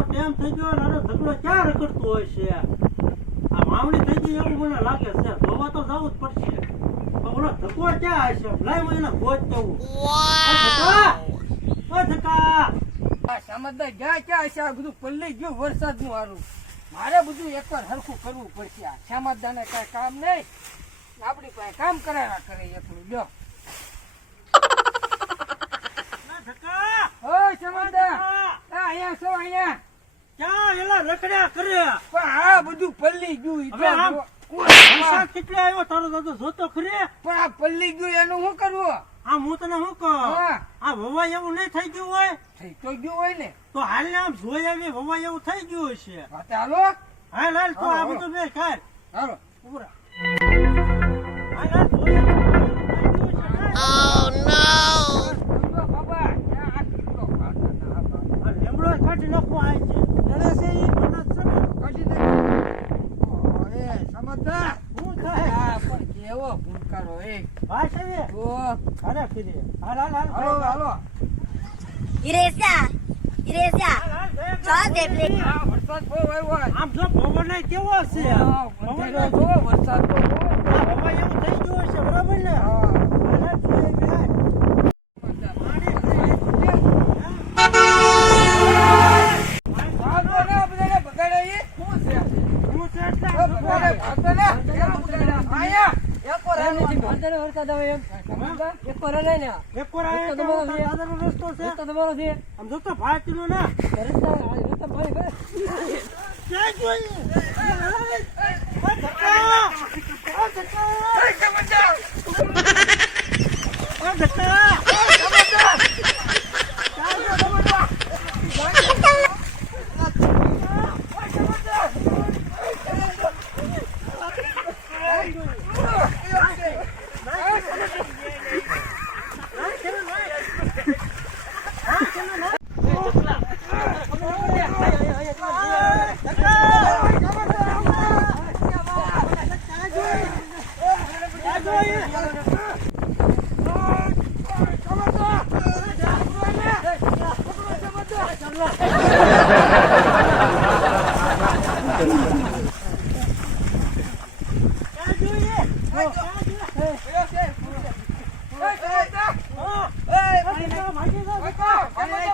આનો ટાઈમ થઈ ગયો અને આનો ઢગલો ક્યાં રખડતો હોય છે? આ વાવણી થઈ ગઈ એવું મને લાગે છે. જોવા તો જવું જ પડશે. પણ ઓલો ધક્કો ક્યાં હશે? લાય મને એને ગોત દઉં. ઓ ધક્કા! આ સમજદાર ગયા ક્યાં હશે? આ બધું પલ્લી ગયું વરસાદનું હારું. મારે બધું એકવાર હરખું કરવું પડશે. આ સમજદારને કઈ કામ નહીં, આપણી પાસે કામ કરાવ્યા કરે એટલું. લ્યો ધક્કા! ઓય સમજદાર, અહીંયા છો, અહીંયા ક્યાં એલા રખડ્યા કરે? પણ આ બધું પલ્લી ગયું. ઈ હવે આમ જો. વરસાદ કેટલો આવ્યો તારો દાદો જોતો ખરે? પણ આ પલ્લી ગયું એનું શું કરવું? આમ હું તને શું કહું? હા. આ વવાય એવું નહીં થઈ ગયું હોય થઈ તો ગયું હોય ને. તો હાલ ને આમ જોઈ આવી વવાય એવું થઈ ગયું હશે. હા તે હાલો હાલ હાલ તો આ હાલો. બધું બે ખાય. હાલો. ઉભરા. હાલ હાલ જોઈ આવી વવાય એવું થઈ ગયું હશે. બોલો બાબા, ત્યાં આ કેટલો ખાતા ના બાબા. આ લીમડો કાઢી નાખવો આ છે. એને છે ઈ મને છે ને. કાઢી નાખ્યો. ઓય સમજદાર, શું થાય? આ પણ કેવો ભૂલકારો એ. હા છે ને? તો અરે ફીરી. હાલ હાલ હાલ. હાલો હાલો. Iresia, Iresia, હાલ, હાલ, બે ચાલ દે પ્લીઝ. આ વરસાદ બહુ આવ્યો. આમ જો પવન કેવો છે? હા, પવન જો વરસાદ તો બહુ. આ વવાય એવું થઈ ગયું હશે બરાબર ને? હા. હાલ હાલ જોઈ આવી હાલ. ભાગો ને બધાને બગાડ્યા ઈ. શું છે? હું છે એટલે ઓ બધાને ભાગો ને. કેમ બગાડ્યા? આયા. એકોર આયા તો દાદાનો રસ્તો છે. આમ જો તો ભાતીનો ના. ક્યાં જોઈએ? ઓ ધક્કા! ઓ ધક્કા! એ સમજદાર. ઓ ધક્કા! Hurry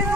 up,